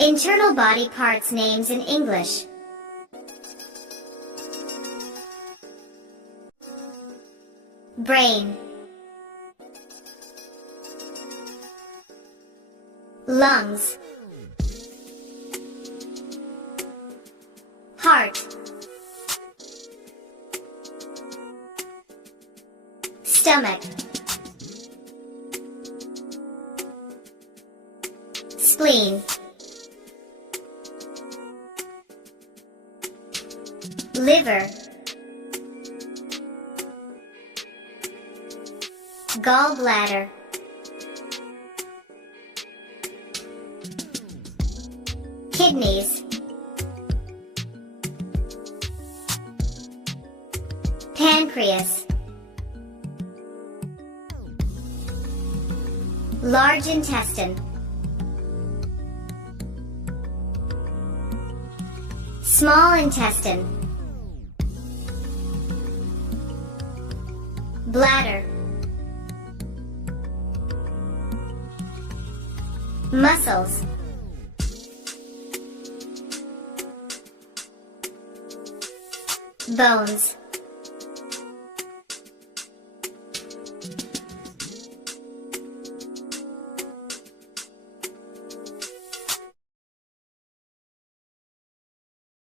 Internal body parts names in English. Brain, lungs, heart, stomach, spleen, liver, gallbladder, kidneys, pancreas, large intestine, small intestine, bladder, muscles, bones,